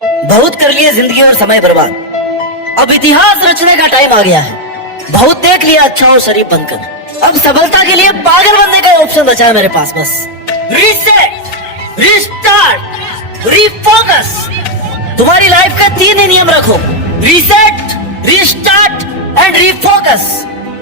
बहुत कर लिए जिंदगी और समय बर्बाद, अब इतिहास रचने का टाइम आ गया है। बहुत देख लिया अच्छा और शरीफ बनकर, अब सफलता के लिए पागल बनने का ऑप्शन बचा है मेरे पास। बस रीसेट, रीस्टार्ट, रीफोकस। तुम्हारी लाइफ का 3 ही नियम रखो, रीसेट, रीस्टार्ट एंड रीफोकस।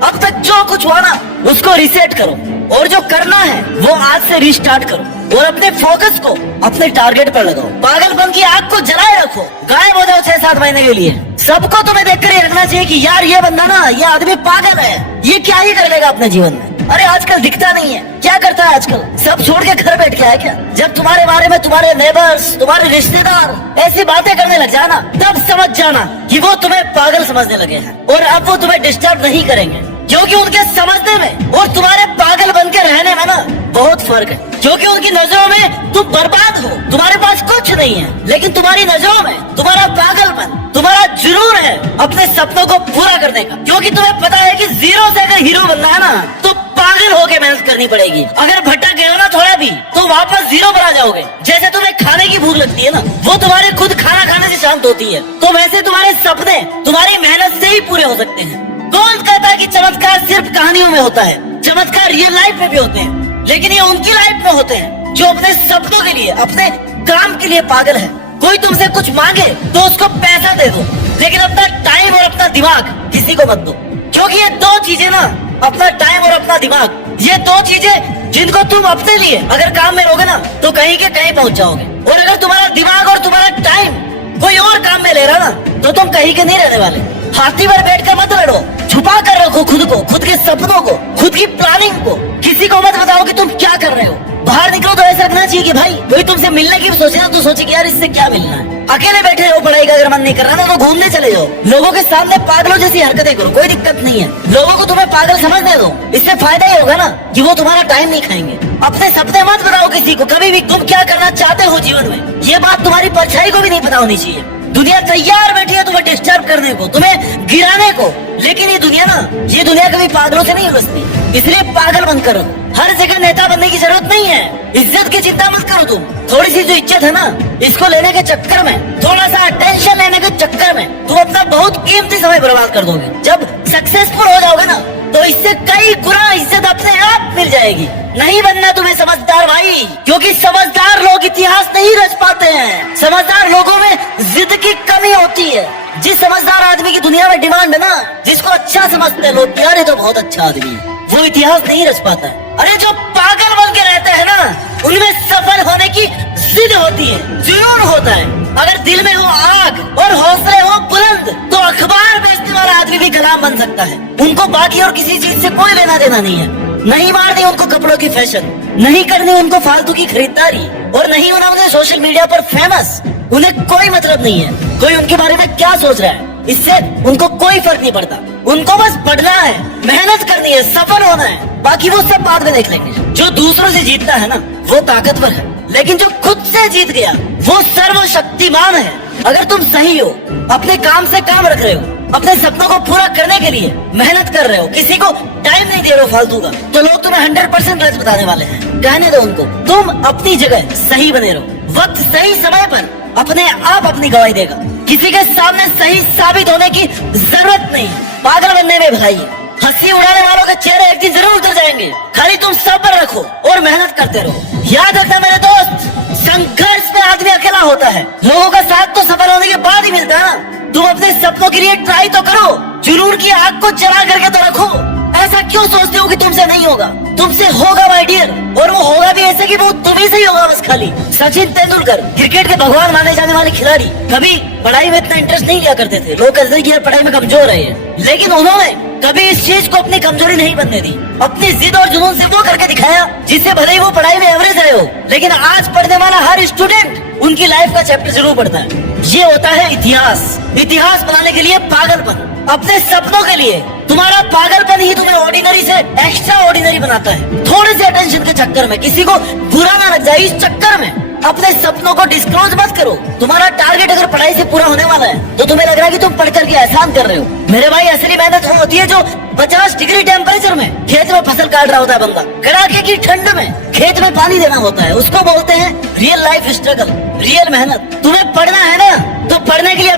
अब तक जो कुछ हुआ ना उसको रीसेट करो, और जो करना है वो आज से रीस्टार्ट करो, और अपने फोकस को अपने टारगेट पर लगाओ। पागलपन की आग को जलाए रखो, गायब हो जाओ 6-7 महीने के लिए। सबको तुम्हें देखकर ये लगना चाहिए कि यार ये बंदा ना, ये आदमी पागल है, ये क्या ही कर लेगा अपने जीवन में। अरे आजकल दिखता नहीं है, क्या करता है आजकल? सब छोड़ के घर बैठ गया है क्या? जब तुम्हारे बारे में तुम्हारे नेबर्स, तुम्हारे रिश्तेदार ऐसी बातें करने लग जाना, तब समझ जाना कि वो तुम्हें पागल समझने लगे हैं, और अब वो तुम्हें डिस्टर्ब नहीं करेंगे, क्योंकि उनके समझने में और तुम्हारे पागल बन के रहने में ना बहुत फर्क है। क्योंकि उनकी नजरों में तुम बर्बाद हो, तुम्हारे पास कुछ नहीं है, लेकिन तुम्हारी नजरों में तुम्हारा पागलपन, तुम्हारा जुनून है अपने सपनों को पूरा करने का। क्योंकि तुम्हें पता है कि जीरो से अगर हीरो बनना है ना तो पागल होके मेहनत करनी पड़ेगी। अगर भटक गए हो ना थोड़ा भी तो वापस जीरो पर आ जाओगे। जैसे तुम्हें खाने की भूख लगती है ना, वो तुम्हारे खुद खाना खाने से शांत होती है, तो वैसे तुम्हारे सपने तुम्हारी मेहनत से ही पूरे हो सकते हैं। कौन कहता है कि चमत्कार सिर्फ कहानियों में होता है? चमत्कार रियल लाइफ में भी होते हैं, लेकिन ये उनकी लाइफ में होते हैं जो अपने सपनों के लिए, अपने काम के लिए पागल है। कोई तुमसे कुछ मांगे तो उसको पैसा दे दो, लेकिन अपना टाइम और अपना दिमाग किसी को मत दो। क्योंकि ये 2 चीजें ना, अपना टाइम और अपना दिमाग, ये 2 चीजें जिनको तुम अपने लिए अगर काम में लोगे ना तो कहीं के कहीं पहुंच जाओगे। और अगर तुम्हारा दिमाग और तुम्हारा टाइम कोई और काम में ले रहा ना तो तुम कहीं के नहीं रहने वाले। हाथी पर बैठ कर मत लड़ो, छुपा कर रखो खुद को, खुद के सपनों को, खुद की प्लानिंग को। किसी को मत बताओ कि तुम क्या कर रहे हो। बाहर निकलो तो ऐसा रखना चाहिए कि भाई कोई तुमसे मिलने की सोचे ना तो सोचे कि यार इससे क्या मिलना है। अकेले बैठे रहो, पढ़ाई का अगर मन नहीं कर रहा ना तो घूमने चले जाओ। लोगों के सामने पागलों जैसी हरकतें करो, कोई दिक्कत नहीं है। लोगों को तुम्हें पागल समझने दो, इससे फायदा ही होगा ना कि वो तुम्हारा टाइम नहीं खाएंगे। अपने सपने मत बताओ किसी को कभी भी, तुम क्या करना चाहते हो जीवन में। ये बात तुम्हारी परछाई को भी नहीं पता होनी चाहिए। दुनिया तैयार बैठी है तुम्हें डिस्टर्ब करने को, तुम्हें गिराने को, लेकिन ये दुनिया ना, ये दुनिया कभी पागलों से नहीं उलझती। इसलिए पागल बंद करो। हर जगह नेता बनने की जरूरत नहीं है। इज्जत की चिंता मत करो तुम। थोड़ी सी जो इज्जत है ना, इसको लेने के चक्कर में, थोड़ा सा अटेंशन लेने के चक्कर में तुम अपना बहुत कीमती समय बर्बाद कर दोगे। जब सक्सेसफुल हो जाओगे ना तो इससे कई गुना इज्जत अपने आप मिल जाएगी। नहीं बनना तुम्हें समझदार भाई, क्योंकि समझदार लोग इतिहास नहीं रच पाते हैं। समझदार लोगों में जिद की कमी होती है। जिस समझदार आदमी की दुनिया में डिमांड है ना, जिसको अच्छा समझते हैं लोग, यार ये तो बहुत अच्छा आदमी है, वो इतिहास नहीं रच पाता है। अरे जो पागल बन के रहते हैं ना, उनमें सफल होने की जिद होती है, जुनून होता है। अगर दिल में हो आग और हौसले हो बुलंद तो अखबार बेचने वाला आदमी भी गुलाम बन सकता है। उनको बाकी और किसी चीज से कोई लेना देना नहीं है। नहीं मारनी उनको कपड़ों की फैशन, नहीं करनी उनको फालतू की खरीदारी, और नहीं होना उन्हें सोशल मीडिया पर फेमस। उन्हें कोई मतलब नहीं है कोई उनके बारे में क्या सोच रहा है, इससे उनको कोई फर्क नहीं पड़ता। उनको बस पढ़ना है, मेहनत करनी है, सफल होना है, बाकी वो सब बाद में देख लेंगे। जो दूसरों से जीतता है ना वो ताकतवर है, लेकिन जो खुद से जीत गया वो सर्वशक्तिमान है। अगर तुम सही हो, अपने काम से काम रख रहे हो, अपने सपनों को पूरा करने के लिए मेहनत कर रहे हो, किसी को टाइम नहीं दे रहे हो फालतू का, तो लोग तुम्हें 100% गलत बताने वाले हैं। कहने दो उनको, तुम अपनी जगह सही बने रहो। वक्त सही समय पर अपने आप अपनी गवाही देगा। किसी के सामने सही साबित होने की जरूरत नहीं है। पागल बनने में भलाई है। हंसी उड़ाने वालों के चेहरे एक दिन जरूर उतर जाएंगे। खाली तुम सब्र रखो और मेहनत करते रहो। याद रखना मेरे दोस्त, संघर्ष में आदमी अकेला होता है, लोगों का साथ तो सफल होने के बाद ही मिलता है ना। तुम अपने सपनों के लिए ट्राई तो करो, जुनून की आग को जला करके तो रखो। ऐसा क्यों सोचते हो कि तुमसे नहीं होगा? तुमसे होगा माय डियर, और वो होगा भी ऐसे कि वो तुम्ही से ही होगा बस। खाली सचिन तेंदुलकर, क्रिकेट के भगवान माने जाने वाले खिलाड़ी, कभी पढ़ाई में इतना इंटरेस्ट नहीं लिया करते थे। लोग कहते थे कि यार पढ़ाई में कमजोर है, लेकिन उन्होंने कभी इस चीज को अपनी कमजोरी नहीं बनने दी। अपनी जिद और जुनून से वो करके दिखाया जिससे भले ही वो पढ़ाई में एवरेज रहे हो, लेकिन आज पढ़ने वाला हर स्टूडेंट उनकी लाइफ का चैप्टर जरूर पढ़ता है। ये होता है इतिहास। इतिहास बनाने के लिए पागलपन, अपने सपनों के लिए तुम्हारा पागलपन ही तुम्हें ऑर्डिनरी से एक्स्ट्रा ऑर्डिनरी बनाता है। थोड़े से अटेंशन के चक्कर में, किसी को बुरा ना लग जाए इस चक्कर में अपने सपनों को डिस्क्लोज मत करो। तुम्हारा टारगेट अगर पढ़ाई से पूरा होने वाला है तो तुम्हें लग रहा है कि तुम पढ़ करके एहसान कर रहे हो। मेरे भाई असली मेहनत वो होती है जो 50 डिग्री टेम्परेचर में खेत में फसल काट रहा होता है बंदा, कड़ाके की ठंड में खेत में पानी देना होता है, उसको बोलते हैं रियल लाइफ स्ट्रगल, रियल मेहनत। तुम्हें पढ़ना है ना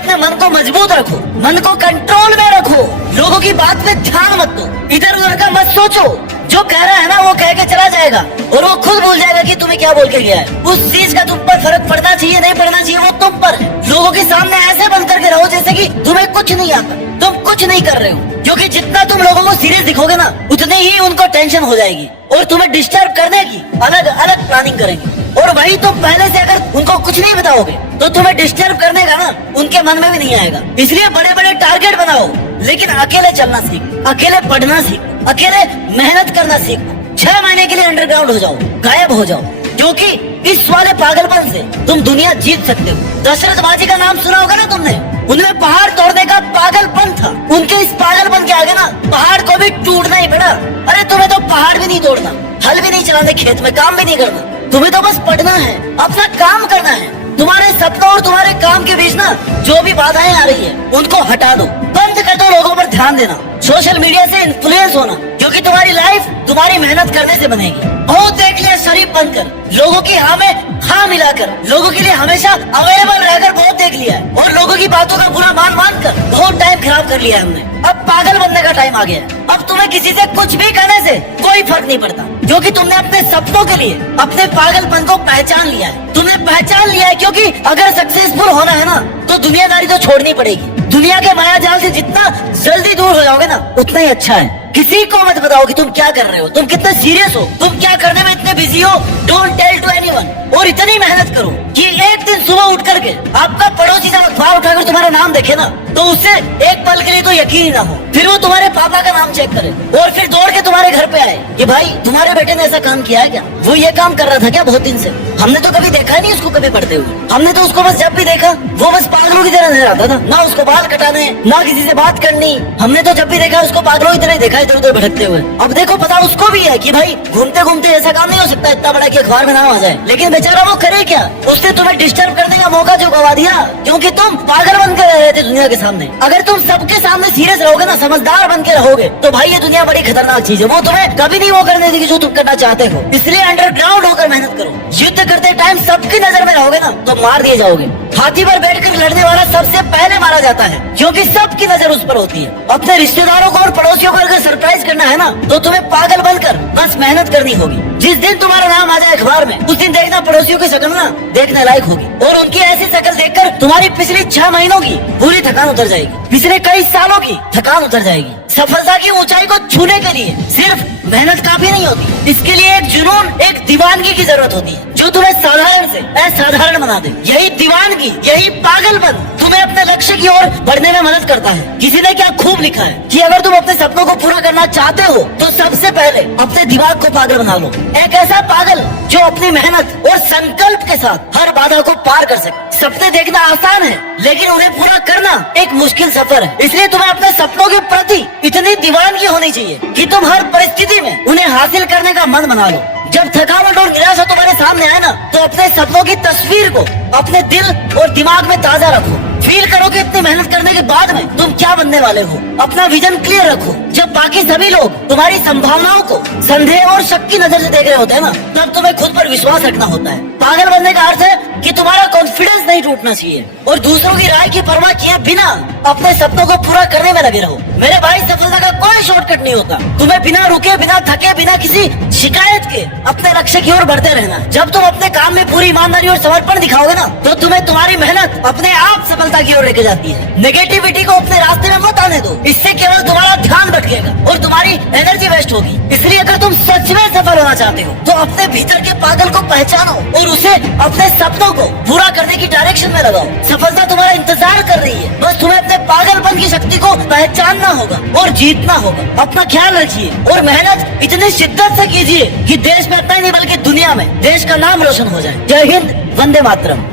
अपने मन को मजबूत रखो, मन को कंट्रोल में रखो, लोगों की बात पे ध्यान मत दो, इधर उधर का मत सोचो। जो कह रहा है ना वो कह के चला जाएगा और वो खुद भूल जाएगा कि तुम्हें क्या बोल के गया है। उस चीज का तुम पर फर्क पड़ना चाहिए नहीं पड़ना चाहिए वो तुम पर है। लोगों के सामने ऐसे बन करके रहो जैसे कि तुम्हें कुछ नहीं आता, तुम कुछ नहीं कर रहे हो, क्योंकि जितना तुम लोगों को सीरियस दिखोगे ना उतने ही उनको टेंशन हो जाएगी और तुम्हें डिस्टर्ब करने की अलग अलग प्लानिंग करेंगे। और वही तुम पहले से अगर उनको कुछ नहीं बताओगे तो तुम्हें डिस्टर्ब करने का ना उनके मन में भी नहीं आएगा। इसलिए बड़े बड़े टारगेट बनाओ, लेकिन अकेले चलना सीख, अकेले पढ़ना सीख, अकेले मेहनत करना सीख। 6 महीने के लिए अंडरग्राउंड हो जाओ, गायब हो जाओ, क्योंकि इस वाले पागलपन से तुम दुनिया जीत सकते हो। दशरथ बाजी का नाम सुना होगा ना तुमने, उनमें पहाड़ तोड़ने का पागलपन था। उनके इस पागलपन के आगे ना पहाड़ को भी टूटना ही पड़ा। अरे तुम्हें तो पहाड़ भी नहीं तोड़ना, हल भी नहीं चलाने, खेत में काम भी नहीं करना, तुम्हें तो बस पढ़ना है, अपना काम करना है। तुम्हारे सपनों और तुम्हारे काम के बीच ना जो भी बाधाएं आ रही है उनको हटा दो, बंद कर दो लोगों पर ध्यान देना, सोशल मीडिया से इन्फ्लुएंस होना, क्योंकि तुम्हारी लाइफ तुम्हारी मेहनत करने से बनेगी। बहुत देख लिया शरीफ बनकर, लोगों की हाँ में हाँ मिलाकर, लोगों के लिए हमेशा अवेलेबल रहकर बहुत देख लिया है, और लोगों की बातों का बुरा मान कर बहुत टाइम खराब कर लिया है हमने। अब पागल बनने का टाइम आ गया है। अब तुम्हें किसी से कुछ भी कहने से कोई फर्क नहीं पड़ता, क्योंकि तुमने अपने सपनों के लिए अपने पागलपन को पहचान लिया है। तुमने पहचान लिया है, क्योंकि अगर सक्सेसफुल होना है ना तो दुनियादारी तो छोड़नी पड़ेगी। दुनिया के माया जाल से जितना जल्दी दूर हो जाओगे ना उतना ही अच्छा है। किसी को मत बताओ कि तुम क्या कर रहे हो, तुम कितने सीरियस हो, तुम क्या करने में इतने बिजी हो। Don't tell to anyone. और इतनी मेहनत करो कि एक दिन सुबह उठ करके आपका पड़ोसी जब अखबार उठाकर तुम्हारा नाम देखे ना तो उससे एक पल के लिए तो यकीन ही ना हो, फिर वो तुम्हारे पापा का नाम चेक करे और फिर दौड़ के तुम्हारे घर पे आए कि भाई तुम्हारे बेटे ने ऐसा काम किया है क्या, वो ये काम कर रहा था क्या बहुत दिन से, हमने तो कभी देखा नहीं उसको कभी पढ़ते हुए, हमने तो उसको बस जब भी देखा वो बस पागलों की तरह नजर आता था, ना उसको बाल कटाने ना किसी से बात करनी, हमने तो जब भी देखा उसको पागलों की तरह देखा इधर उधर भटकते हुए। अब देखो पता उसको भी है कि भाई घूमते घूमते ऐसा काम नहीं हो सकता इतना बड़ा कि अखबार में नाम आ जाए, लेकिन बेचारा वो करे क्या, उसने तुम्हें डिस्टर्ब करने का मौका जो गवा दिया, क्योंकि तुम पागल बन कर रहे थे दुनिया के सामने। अगर तुम सबके सामने सीरियस रहोगे ना, समझदार बन के रहोगे, तो भाई ये दुनिया बड़ी खतरनाक चीज है, वो तुम्हें कभी नहीं वो करने देगी जो तुम करना चाहते हो। इसलिए अंडरग्राउंड होकर मेहनत करो। युद्ध करते टाइम सबकी नजर में रहोगे ना तो मार दिए जाओगे। हाथी पर बैठकर लड़ने वाला सबसे पहले मारा जाता है, क्योंकि सबकी नजर उस पर होती है। अपने रिश्तेदारों को और पड़ोसियों को अगर सरप्राइज करना है ना तो तुम्हें पागल बनकर बस मेहनत करनी होगी। जिस दिन तुम्हारा नाम आ जाए अखबार में उस दिन देखना पड़ोसियों की शक्ल ना देखने लायक होगी, और उनकी ऐसी शक्ल देखकर तुम्हारी पिछली 6 महीनों की पूरी थकान उतर जाएगी, पिछले कई सालों की थकान उतर जाएगी। सफलता की ऊंचाई को छूने के लिए सिर्फ मेहनत काफी नहीं होती, इसके लिए एक जुनून, एक दीवानगी की जरूरत होती है जो तुम्हें साधारण से असाधारण बना दे। यही दीवानगी, यही पागलपन तुम्हें अपने लक्ष्य की ओर बढ़ने में मदद करता है। किसी ने क्या खूब लिखा है कि अगर तुम अपने सपनों को पूरा करना चाहते हो तो सबसे पहले अपने दिमाग को पागल बना लो। एक ऐसा पागल जो अपनी मेहनत और संकल्प के साथ हर बाधा को पार कर सके। सपने देखना आसान है लेकिन उन्हें पूरा करना एक मुश्किल सफर है, इसलिए तुम्हें अपने सपनों के प्रति इतनी दीवानगी होनी चाहिए कि तुम हर परिस्थिति में उन्हें हासिल करने का मन बना लो। जब थकावट और निराशा तुम्हारे सामने आए ना तो अपने सपनों की तस्वीर को अपने दिल और दिमाग में ताजा रखो। फील करो कि इतनी मेहनत करने के बाद में तुम क्या बनने वाले हो। अपना विजन क्लियर रखो। जब बाकी सभी लोग तुम्हारी संभावनाओं को संदेह और शक की नजर से देख रहे होते हैं ना तब तुम्हें खुद पर विश्वास रखना होता है। पागल बनने का अर्थ है कि तुम्हारा कॉन्फिडेंस नहीं टूटना चाहिए और दूसरों की राय की परवाह किए बिना अपने सपनों को पूरा करने में लगे रहो। मेरे भाई, सफलता का कोई शॉर्टकट नहीं होता। तुम्हें बिना रुके, बिना थके, बिना किसी शिकायत के अपने लक्ष्य की ओर बढ़ते रहना। जब तुम अपने काम में पूरी ईमानदारी और समर्पण दिखाओगे ना तो तुम्हें तुम्हारी मेहनत अपने आप सफलता की ओर लेके जाती है। नेगेटिविटी को अपने रास्ते में मत आने दो, इससे केवल तुम्हारा ध्यान भटकेगा और तुम्हारी एनर्जी वेस्ट होगी। इसलिए अगर तुम सच में सफल होना चाहते हो तो अपने भीतर के पागल को पहचानो और उसे अपने सपनों को पूरा करने की डायरेक्शन में लगाओ। सफलता तुम्हारा इंतजार कर रही है, बस तुम्हें अपने पागलपन की शक्ति को पहचानना होगा और जीतना होगा। अपना ख्याल रखिए और मेहनत इतनी शिद्दत से कीजिए कि देश में इतना ही नहीं बल्कि दुनिया में देश का नाम रोशन हो जाए। जय हिंद, वंदे मातरम।